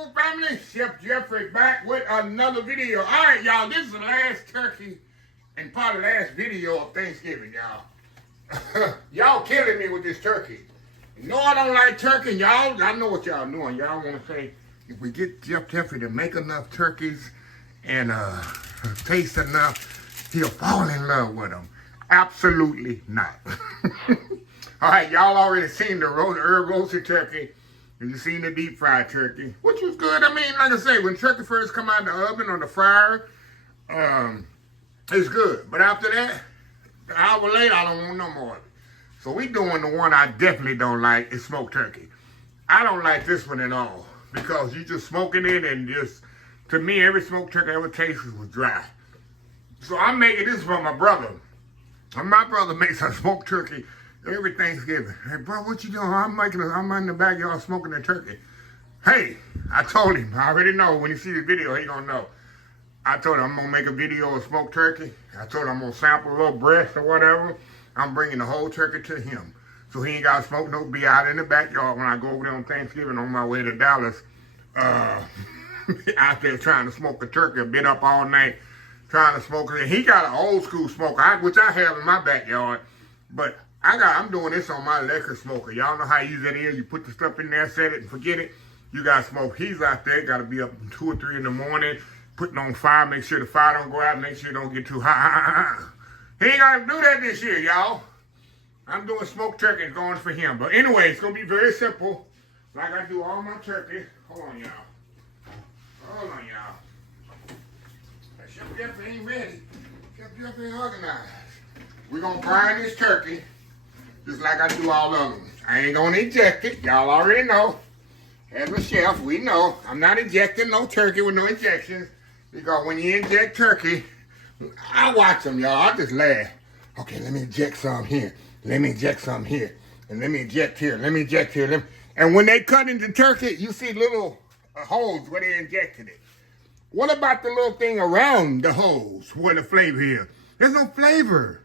CINCO family, Chef Jeffrey back with another video. All right, y'all, this is the last turkey and probably last video of Thanksgiving, y'all. Y'all killing me with this turkey. You know I don't like turkey, y'all. I know what y'all doing. Y'all want to say, if we get Chef Jeffrey to make enough turkeys and taste enough, he'll fall in love with them. Absolutely not. All right, y'all already seen the herb roasted turkey. And you seen the deep fried turkey, which was good. I mean, like I say, when turkey first come out of the oven or the fryer, it's good. But after that, an hour later, I don't want no more of it. So we doing the one I definitely don't like, is smoked turkey. I don't like this one at all because you just smoking it and just, to me, every smoked turkey I ever tasted was dry. So I'm making this for my brother. And my brother makes a smoked turkey every Thanksgiving. Hey, bro, what you doing? I'm in the backyard smoking a turkey. Hey, I told him. I already know. When he see the video, he gonna know. I told him I'm gonna make a video of smoked turkey. I told him I'm gonna sample a little breast or whatever. I'm bringing the whole turkey to him. So he ain't gotta smoke no, be out in the backyard when I go over there on Thanksgiving on my way to Dallas. Out there trying to smoke a turkey. Been up all night trying to smoke it. He got an old school smoker, which I have in my backyard. But I'm doing this on my electric smoker. Y'all know how easy that is. You put the stuff in there, set it, and forget it. You got smoke. He's out there, got to be up 2 or 3 in the morning, putting on fire, make sure the fire don't go out, make sure it don't get too hot. He ain't got to do that this year, y'all. I'm doing smoked turkey and going for him. But anyway, it's going to be very simple, like I do all my turkey. Hold on, y'all. Hold on, y'all. Chef Jeffrey ain't ready. Chef Jeffrey ain't organized. We're going to brine this turkey just like I do all of them. I ain't going to inject it. Y'all already know. As a chef, we know I'm not injecting no turkey with no injections because when you inject turkey, I watch them, y'all. I just laugh. Okay, let me inject some here. Let me inject some here. And let me inject here. Let me inject here. And when they cut into turkey, you see little holes where they injected it. What about the little thing around the holes where the flavor is? There's no flavor.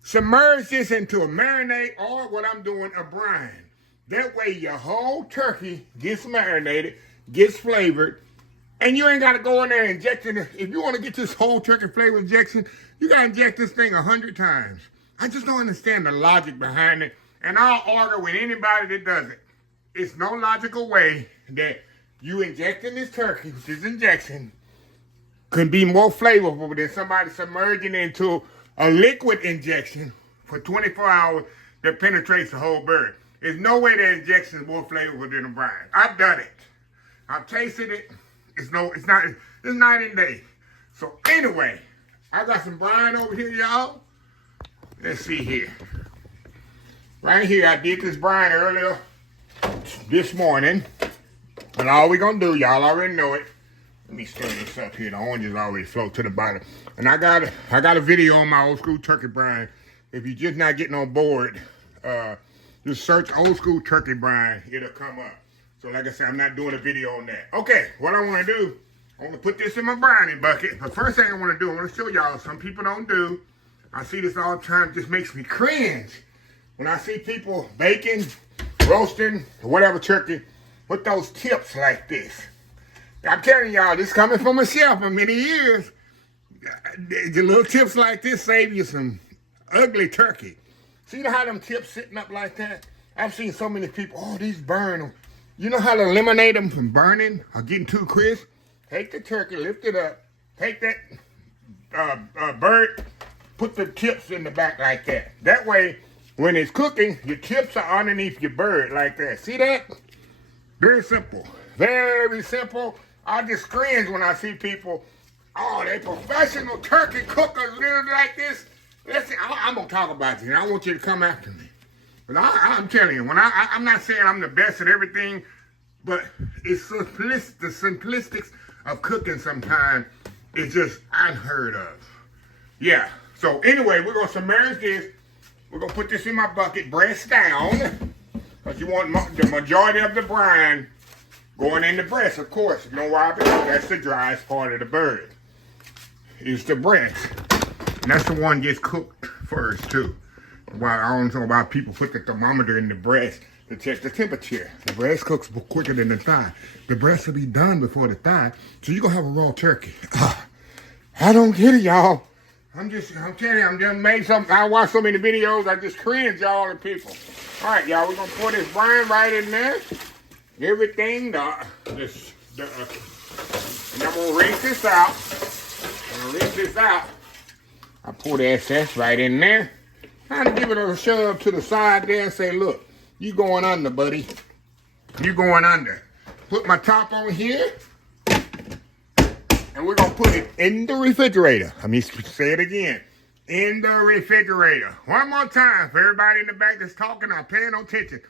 Submerge this into a marinade or what I'm doing, a brine. That way your whole turkey gets marinated, gets flavored, and you ain't got to go in there and inject it. If you want to get this whole turkey flavor injection, you got to inject this thing 100 times. I just don't understand the logic behind it, and I'll argue with anybody that does it. It's no logical way that you injecting this turkey, this injection, could be more flavorful than somebody submerging into a liquid injection for 24 hours that penetrates the whole bird. There's no way that injection is more flavorful than a brine. I've done it. I've tasted it. It's night and day. So anyway, I got some brine over here, y'all. Let's see here. Right here, I did this brine earlier this morning. And all we're gonna do, y'all already know it. Let me stir this up here. The oranges already float to the bottom. And I got a video on my old school turkey brine. If you're just not getting on board, just search old school turkey brine. It'll come up. So like I said, I'm not doing a video on that. Okay, what I want to do, I want to put this in my brining bucket. The first thing I want to do, I want to show y'all, some people don't do. I see this all the time. It just makes me cringe. When I see people baking, roasting, or whatever turkey, with those tips like this. I'm telling y'all, this coming from a chef for many years. The little tips like this save you some ugly turkey. See how them tips sitting up like that? I've seen so many people, oh, these burn them. You know how to eliminate them from burning or getting too crisp? Take the turkey, lift it up, take that bird, put the tips in the back like that. That way, when it's cooking, your tips are underneath your bird like that. See that? Very simple. Very simple. I just cringe when I see people, oh, they professional turkey cookers living like this. Listen, I'm going to talk about you, and I want you to come after me. But I'm telling you, when I'm not saying I'm the best at everything, but it's the simplistics of cooking sometimes is just unheard of. Yeah. So anyway, we're going to submerge this. We're going to put this in my bucket, breast down, because you want the majority of the brine going in the breast, of course. You know why? Because that's the driest part of the bird. Is the breast. And that's the one gets cooked first, too. Well, I don't know about people put the thermometer in the breast. to check the temperature. The breast cooks quicker than the thigh. The breast will be done before the thigh, so you're gonna have a raw turkey. I don't get it, y'all. I'm telling you, I'm just made something. I watch so many videos, I just cringe, y'all, and people. All right, y'all, we're gonna pour this brine right in there. Everything, and I'm gonna rinse this out. I pour the excess right in there. Kind of give it a shove to the side there and say, look, you going under, buddy. You going under. Put my top on here. And we're going to put it in the refrigerator. Let me say it again. In the refrigerator. One more time for everybody in the back that's talking or paying no attention.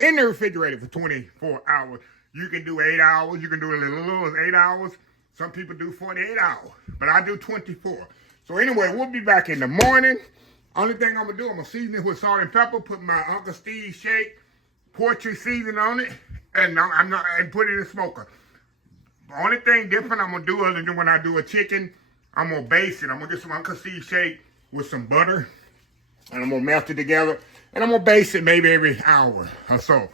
In the refrigerator for 24 hours. You can do 8 hours. You can do a little as 8 hours. Some people do 48 hours. But I do 24. So anyway, we'll be back in the morning. Only thing I'm going to do, I'm going to season it with salt and pepper. Put my Uncle Steve shake poultry seasoning on it. And put it in the smoker. The only thing different I'm going to do other than when I do a chicken, I'm going to baste it. I'm going to get some Uncle Steve shake with some butter. And I'm going to melt it together. And I'm going to baste it maybe every hour or so.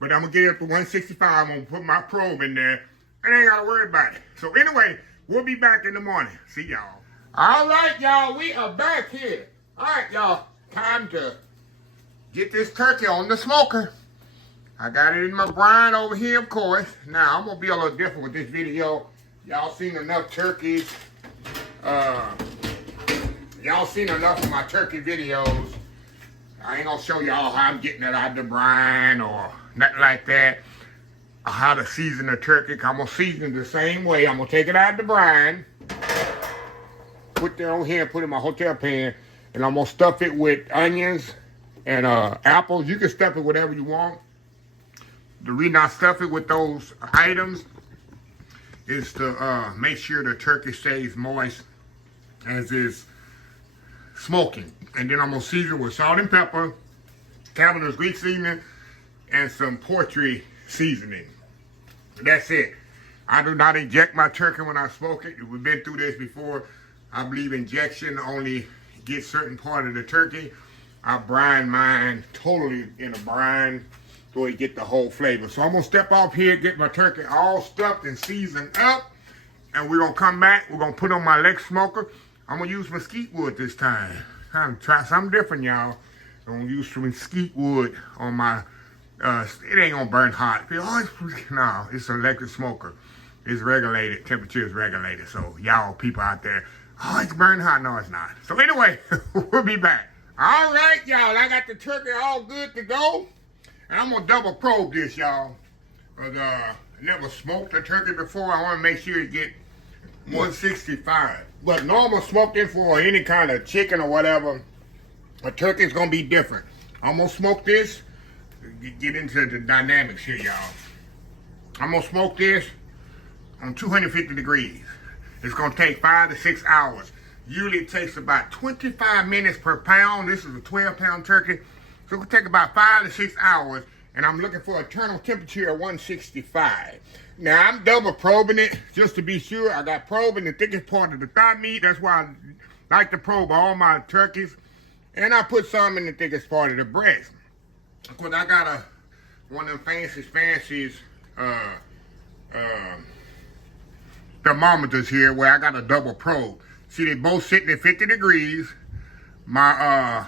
But I'm going to get it up to 165. I'm going to put my probe in there. And I ain't got to worry about it. So anyway, we'll be back in the morning. See y'all. All right, y'all. We are back here. All right, y'all. Time to get this turkey on the smoker. I got it in my brine over here, of course. Now, I'm going to be a little different with this video. Y'all seen enough turkeys. Y'all seen enough of my turkey videos. I ain't going to show y'all how I'm getting it out of the brine or nothing like that. Or how to season the turkey. I'm going to season it the same way. I'm going to take it out of the brine. Put it on here, put it in my hotel pan. And I'm going to stuff it with onions and apples. You can stuff it whatever you want. The reason I stuff it with those items is to make sure the turkey stays moist as it's smoking. And then I'm going to season with salt and pepper, Cavender's Greek seasoning, and some poultry seasoning. That's it. I do not inject my turkey when I smoke it. We've been through this before. I believe injection only gets certain part of the turkey. I brine mine totally in a brine so you get the whole flavor. So I'm going to step off here, get my turkey all stuffed and seasoned up. And we're going to come back. We're going to put on my leg smoker. I'm going to use mesquite wood this time. I'm try something different, y'all. I'm going to use some mesquite wood on my, it ain't going to burn hot. No, it's an electric smoker. It's regulated. Temperature is regulated. So y'all people out there, oh, it's burning hot. No, it's not. So anyway, we'll be back. All right, y'all. I got the turkey all good to go. And I'm going to double probe this, y'all. Because I never smoked a turkey before. I want to make sure it get 165. But normal smoking for any kind of chicken or whatever, a turkey's going to be different. I'm going to smoke this. Get into the dynamics here, y'all. I'm going to smoke this on 250 degrees. It's going to take 5 to 6 hours. Usually it takes about 25 minutes per pound. This is a 12-pound turkey. So it'll take about 5 to 6 hours, and I'm looking for a internal temperature of 165. Now, I'm double probing it just to be sure. I got probing the thickest part of the thigh meat. That's why I like to probe all my turkeys. And I put some in the thickest part of the breast. Because I got one of them fancy thermometers here where I got a double probe. See, they both sitting at 50 degrees. My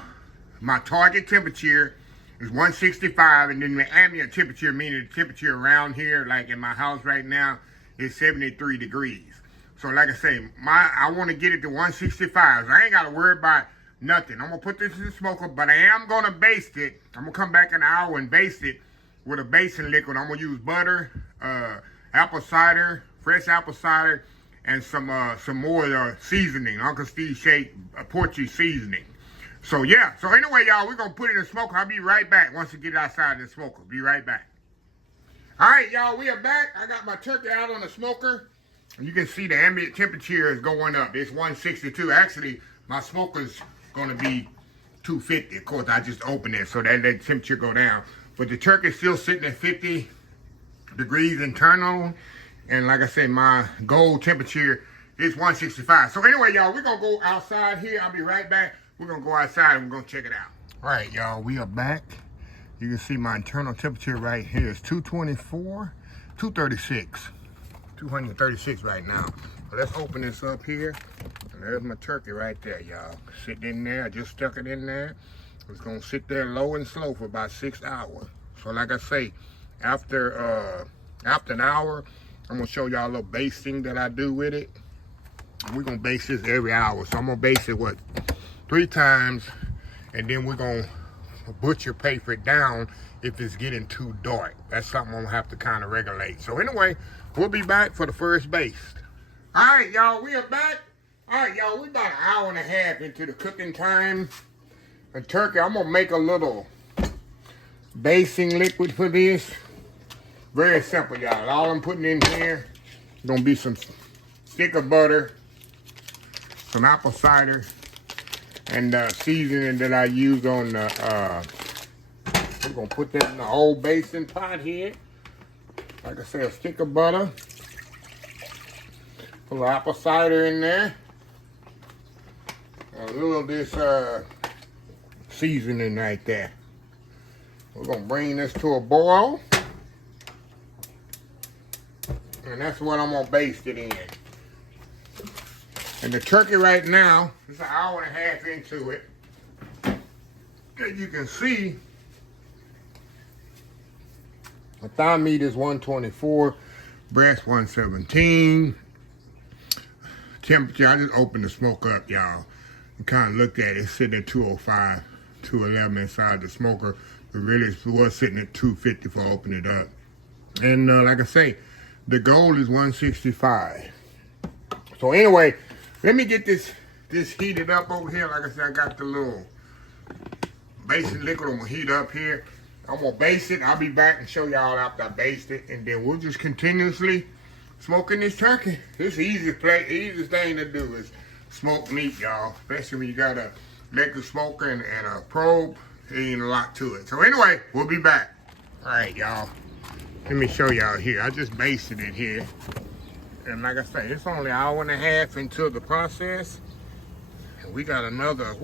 target temperature is 165, and then the ambient temperature, meaning the temperature around here, like in my house right now, is 73 degrees. So like I say, I want to get it to 165. So I ain't got to worry about nothing. I'm going to put this in the smoker, but I am going to baste it. I'm going to come back in an hour and baste it with a basting liquid. I'm going to use butter, apple cider, fresh apple cider, and some more seasoning, Uncle Steve shake poultry seasoning. So yeah, so anyway, y'all, we're going to put it in the smoker. I'll be right back once we get it outside the smoker. Be right back. All right, y'all, we are back. I got my turkey out on the smoker. And you can see the ambient temperature is going up. It's 162. Actually, my smoker's going to be 250. Of course, I just opened it so that the temperature go down. But the turkey's still sitting at 50 degrees internal. And like I said, my goal temperature is 165. So anyway, y'all, we're going to go outside here. I'll be right back. We're going to go outside and we're going to check it out. All right, y'all, we are back. You can see my internal temperature right here is 224, 236, 236 right now. So let's open this up here. And there's my turkey right there, y'all. Sitting in there, I just stuck it in there. It's gonna sit there low and slow for about 6 hours. So like I say, after an hour, I'm gonna show y'all a little basting that I do with it. We're gonna baste this every hour. So I'm gonna baste it, 3 times, and then we're gonna butcher paper it down if it's getting too dark. That's something I'm gonna have to kind of regulate. So anyway, we'll be back for the first baste. All right, y'all, we are back. All right, y'all, we about an hour and a half into the cooking time. The turkey, I'm gonna make a little basting liquid for this. Very simple, y'all. All I'm putting in here is gonna be some stick of butter, some apple cider, and seasoning that I use on the, we're gonna put that in the old basting pot here. Like I said, a stick of butter, a little apple cider in there, a little of this seasoning right there. We're gonna bring this to a boil, and that's what I'm gonna baste it in. And the turkey right now, it's an hour and a half into it. As you can see, my thigh meat is 124, breast 117. Temperature, I just opened the smoke up, y'all. And kind of looked at it, it's sitting at 205, 211 inside the smoker. But really, it was sitting at 250 for opening it up. And like I say, the goal is 165. So anyway, let me get this heated up over here. Like I said, I got the little basting liquid. I'm gonna heat up here. I'm gonna baste it. I'll be back and show y'all after I baste it, and then we'll just continuously smoking this turkey. This is the easiest thing to do is smoke meat, y'all. Especially when you got a electric smoker and a probe. There ain't a lot to it. So anyway, we'll be back. All right, y'all. Let me show y'all here. I just basted it here. And like I say, it's only an hour and a half into the process. And we got another,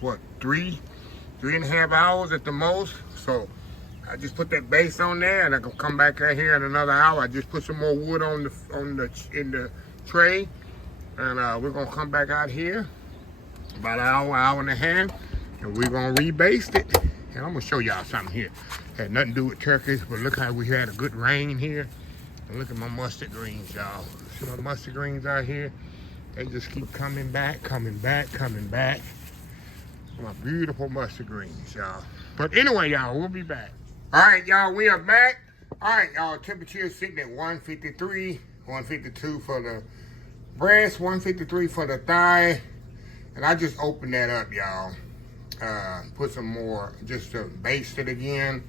what, 3.5 hours at the most. So I just put that base on there, and I can come back out here in another hour. I just put some more wood in the tray, and we're gonna come back out here about an hour and a half, and we're gonna rebaste it. And I'm gonna show y'all something here. Had nothing to do with turkeys, but look how we had a good rain here. And look at my mustard greens, y'all. See my mustard greens out here? They just keep coming back, coming back, coming back. My beautiful mustard greens, y'all. But anyway, y'all, we'll be back. All right, y'all, we are back. All right, y'all, temperature is sitting at 153, 152 for the breast, 153 for the thigh. And I just opened that up, y'all. Put some more just to baste it again.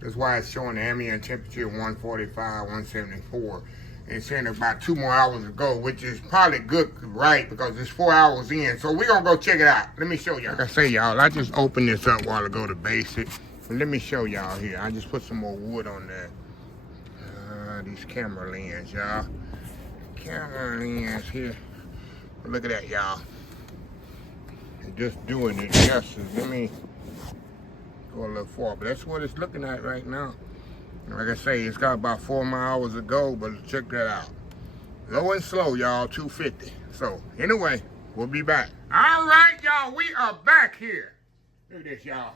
That's why it's showing the ambient temperature 145, 174. And it's saying about 2 more hours to go, which is probably good, right? Because it's 4 hours in. So we're gonna go check it out. Let me show y'all. Like I say, y'all, I just opened this up a while ago to baste it. But let me show y'all here. I just put some more wood on there. These camera lens, y'all. Camera lens here. But look at that, y'all. Just doing it. Yes, let me go a little far, but that's what it's looking at right now. Like I say, it's got about 4 more hours to go, but check that out. Low and slow, y'all, 250. So anyway, we'll be back. All right, y'all, we are back here. Look at this, y'all.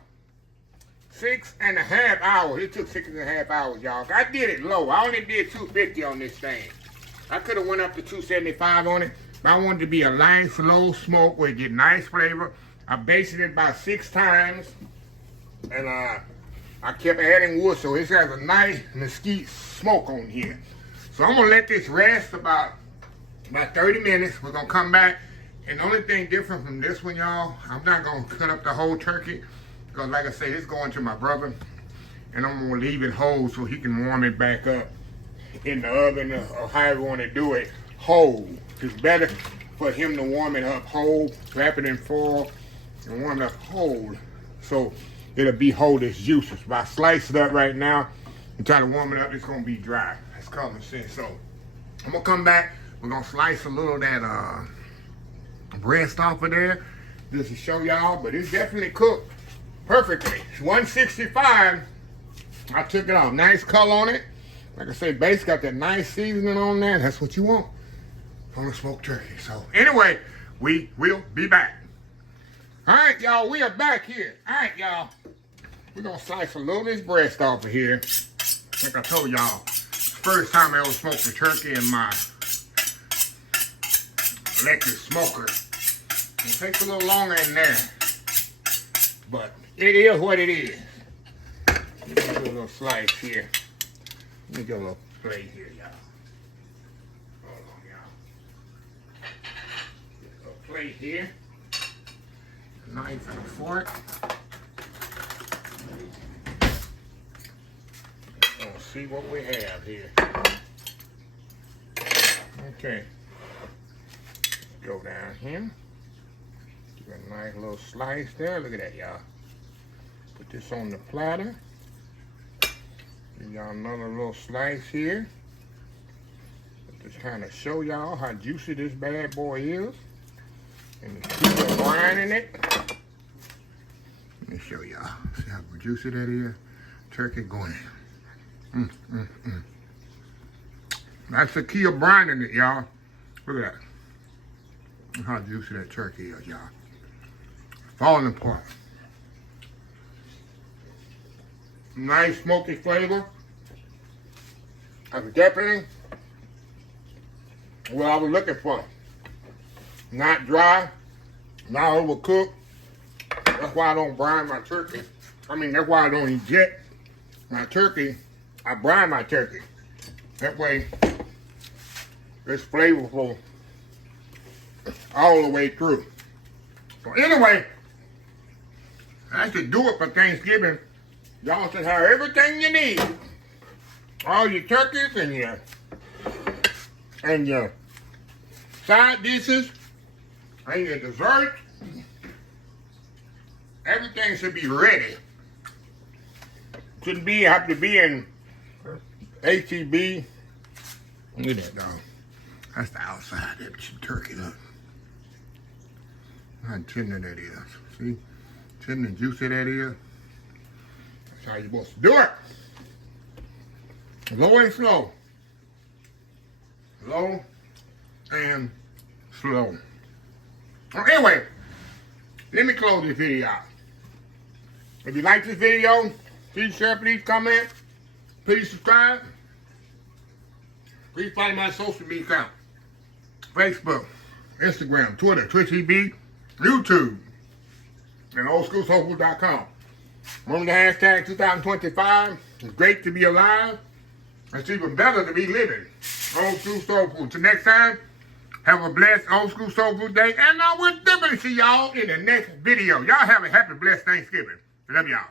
6.5 hours. It took 6.5 hours, y'all. I did it low. I only did 250 on this thing. I could have went up to 275 on it, but I wanted to be a nice low smoke where it get nice flavor. I basted it about 6 times, and I kept adding wood, so it has a nice mesquite smoke on here. So I'm gonna let this rest about 30 minutes. We're gonna come back, and the only thing different from this one, y'all, I'm not gonna cut up the whole turkey, because like I say, it's going to my brother, and I'm gonna leave it whole so he can warm it back up in the oven, or however you wanna do it, whole. It's better for him to warm it up whole, wrap it in foil, and warm it up whole, so it'll be whole as juices. If I slice it up right now and try to warm it up, it's gonna be dry. That's common sense. So I'm gonna come back. We're gonna slice a little of that breast off of there just to show y'all, but it's definitely cooked perfectly. It's 165. I took it off. Nice color on it. Like I say, baste got that nice seasoning on there. That's what you want on a smoked turkey. So anyway, we will be back. All right, y'all, we are back here. All right, y'all. We're going to slice a little of this breast off of here. Like I told y'all, first time I ever smoked a turkey in my electric smoker. It takes a little longer in there, but it is what it is. Let me do a little slice here. Let me get a little plate here, y'all. Hold on, y'all. Get a little plate here. A knife and a fork. Let's see what we have here. Okay. Go down here. Do a nice little slice there. Look at that, y'all. Put this on the platter. Give y'all another little slice here. Just kind of show y'all how juicy this bad boy is. And keep the brine in it. Let me show y'all. See how juicy that is? Turkey going. That's the key of brining it, y'all. Look at that. Look how juicy that turkey is, y'all. Falling apart. Nice smoky flavor. That's definitely what I was looking for. Not dry, not overcooked. That's why I don't brine my turkey. I mean, that's why I don't eject my turkey. I brine my turkey. That way, it's flavorful all the way through. So anyway, that should do it for Thanksgiving. Y'all should have everything you need. All your turkeys and your side dishes and your dessert. Everything should be ready. Shouldn't have to be in HEB. Look at that, dog. That's the outside of that turkey, look. How tender that is. See? Tender and juicy that is. That's how you're supposed to do it. Low and slow. Low and slow. Well, anyway, let me close this video out. If you like this video, please share, please comment, please subscribe. Please follow my social media account. Facebook, Instagram, Twitter, Twitch TV, YouTube, and oldschoolsoulfood.com. Remember the hashtag 2025. It's great to be alive. It's even better to be living. Old School Soul Food. Till next time, have a blessed Old School Soul Food day. And I will definitely see y'all in the next video. Y'all have a happy, blessed Thanksgiving. Love y'all.